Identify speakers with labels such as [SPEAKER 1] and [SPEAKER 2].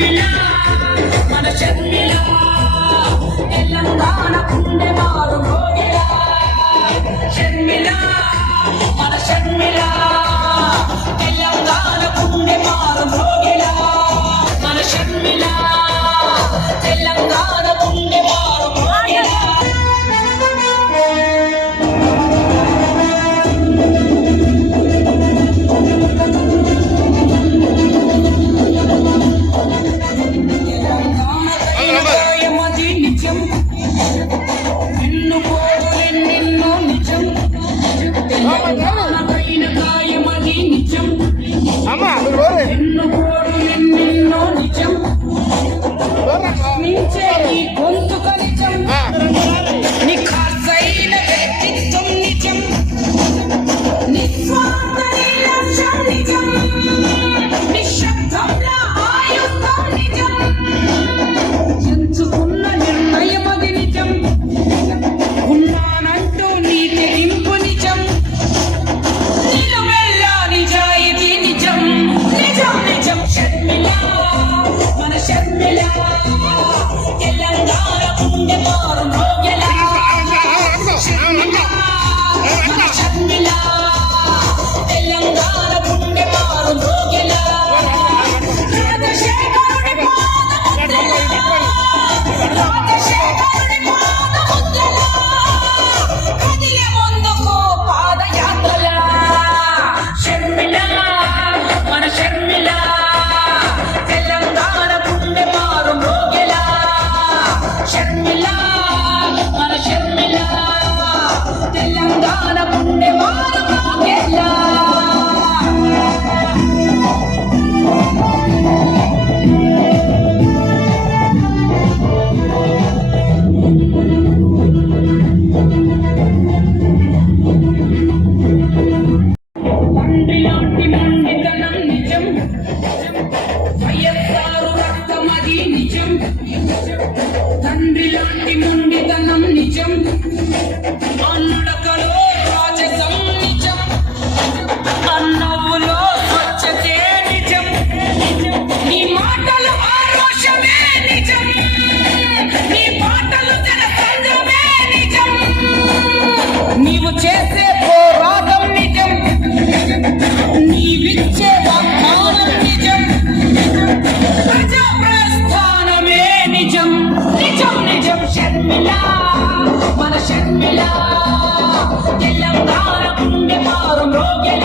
[SPEAKER 1] Sharmila మన షర్మిల తెలంగాణ కుండె మారు మోగిలా షర్మిల మన షర్మిల తెలంగాణ కుండె మారు మోగిలా మన షర్మిల తెలంగాణ మారు షర్మిల మన షర్మిల తెలంగాణ గుండె వారు మోగెల తండ్రి నిజం. అన్నడకలో రాజసం నిజం. అన్నవులో స్వచ్ఛతే నిజం. నీ మాటలు ఆరోషమే నిజం. నీ నిజం. నీవు చేసే షర్మిల తెలంగాణ పుణ్యపారం మారు మోగెల